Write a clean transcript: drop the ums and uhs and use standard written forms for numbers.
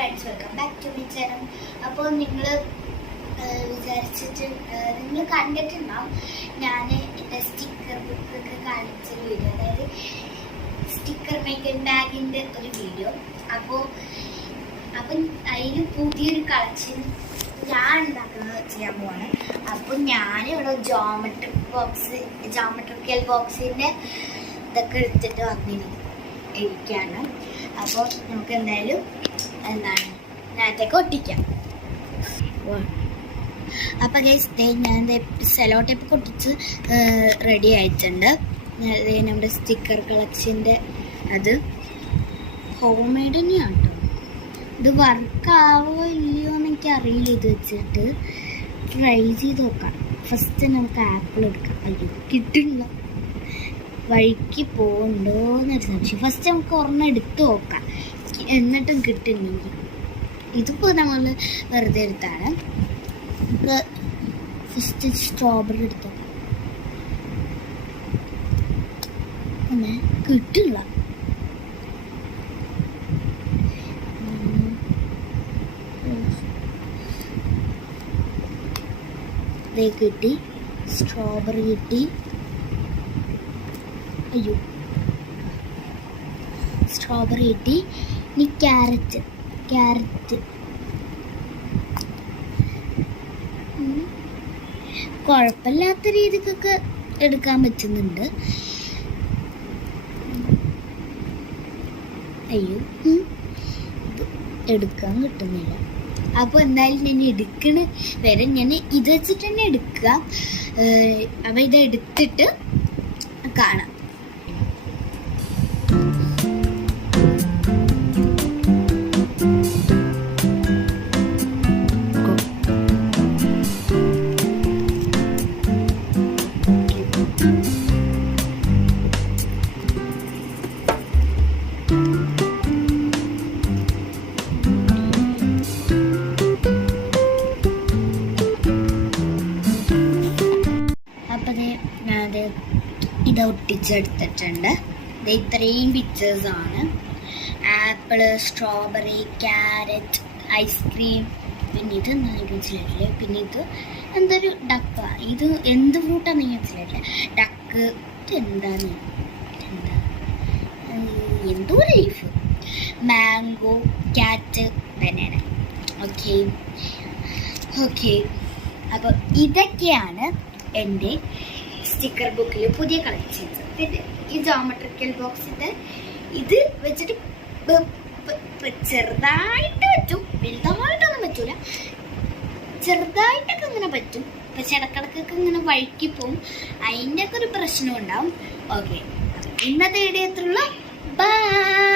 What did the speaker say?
Friends, welcome back to my channel. അപ്പോൾ നിങ്ങൾ വിചാരിച്ചിട്ട് നിങ്ങൾ കണ്ടിട്ടുണ്ടാവും ഞാൻ എൻ്റെ സ്റ്റിക്കർ ബുക്കൊക്കെ കാണിച്ചൊരു വീഡിയോ, അതായത് സ്റ്റിക്കർ മേക്കിംഗ് ബാഗിൻ്റെ ഒരു വീഡിയോ. അപ്പം അതിൽ പുതിയൊരു കളക്ഷൻ ഞാൻ ഉണ്ടാക്കുന്നത് ചെയ്യാൻ പോവാണ്. അപ്പോൾ ഞാനിവിടെ ജോമെട്രിക്കൽ ബോക്സിൻ്റെ ഇതൊക്കെ എടുത്തിട്ട് വന്നിരിക്കുകയാണ്. അപ്പോൾ നമുക്ക് എന്തായാലും ഇതിനകത്തേക്ക് ഒട്ടിക്കാം. അപ്പോൾ ഗൈസ് ഞാൻ സെലോ ടേപ്പ് ഒട്ടിച്ച് റെഡി ആയിട്ടുണ്ട്. നമ്മുടെ സ്റ്റിക്കർ കളക്ഷൻ്റെ അത് ഹോം മെയ്ഡ് തന്നെയാണ് കേട്ടോ. ഇത് വർക്കാവോ ഇല്ലയോ എന്ന് എനിക്ക് അറിയില്ല. ഇത് വെച്ചിട്ട് ട്രൈ ചെയ്ത് നോക്കാം. ഫസ്റ്റ് നമുക്ക് ആപ്പിൾ എടുക്കാം. അയ്യോ കിട്ടില്ല, വഴിക്ക് പോകണ്ടോ എന്നൊരു സംശയം. ഫസ്റ്റ് നമുക്ക് ഒരെണ്ണം എടുത്ത് നോക്കാം, എന്നിട്ടും കിട്ടുന്നെങ്കിൽ. ഇതിപ്പോൾ നമ്മൾ വെറുതെ എടുത്താണ്. നമുക്ക് ഫസ്റ്റ് സ്ട്രോബെറി എടുത്തോ. പിന്നെ കിട്ടില്ല. കിട്ടി, സ്ട്രോബെറി കിട്ടി. അയ്യോ, സ്ട്രോബെറി കിട്ടി. ഇനി ക്യാരറ്റ് കുഴപ്പമില്ലാത്ത രീതിക്കൊക്കെ എടുക്കാൻ പറ്റുന്നുണ്ട്. അയ്യോ, എടുക്കാൻ കിട്ടുന്നില്ല. അപ്പോൾ എന്തായാലും ഞാൻ എടുക്കണ വരെ ഞാൻ ഇത് വെച്ചിട്ട് തന്നെ എടുക്കുക. അപ്പോൾ ഇത് എടുത്തിട്ട് കാണാം. ഇത് ഒട്ടിച്ചെടുത്തിട്ടുണ്ട്. ഇത് ഇത്രയും പിക്ചേഴ്സാണ്. ആപ്പിള്, സ്ട്രോബെറി, ക്യാരറ്റ്, ഐസ്ക്രീം, പിന്നെ ഇത് എന്താണെന്ന് മനസ്സിലായിട്ടില്ല. പിന്നെ ഇത് എന്തൊരു ഡക്ക, ഇത് എന്ത് ഫ്രൂട്ടാണെന്ന് മനസ്സിലായിട്ടില്ല. ഡക്ക്, ഇത് എന്താണ്, എന്തോ leaf, mango, cat, banana. Okay അപ്പോൾ ഇതൊക്കെയാണ് എൻ്റെ സ്റ്റിക്കർ ബുക്കിൽ പുതിയ കളക്ഷൻസ്. ഈ ജോമെട്രിക്കൽ ബോക്സിൻ്റെ ഇത് വെച്ചിട്ട് ചെറുതായിട്ട് പറ്റും, വലുതായിട്ടൊന്നും പറ്റൂല. ചെറുതായിട്ടൊക്കെ ഇങ്ങനെ പറ്റും, പക്ഷെ ഇടക്കിടക്കൊക്കെ ഇങ്ങനെ വഴുക്കി പോവും. അതിൻ്റെ ഒക്കെ ഒരു പ്രശ്നം ഉണ്ടാവും. ഓക്കെ, ഇന്നത്തെ വീഡിയോ എത്രയുള്ളൂ. ബൈ.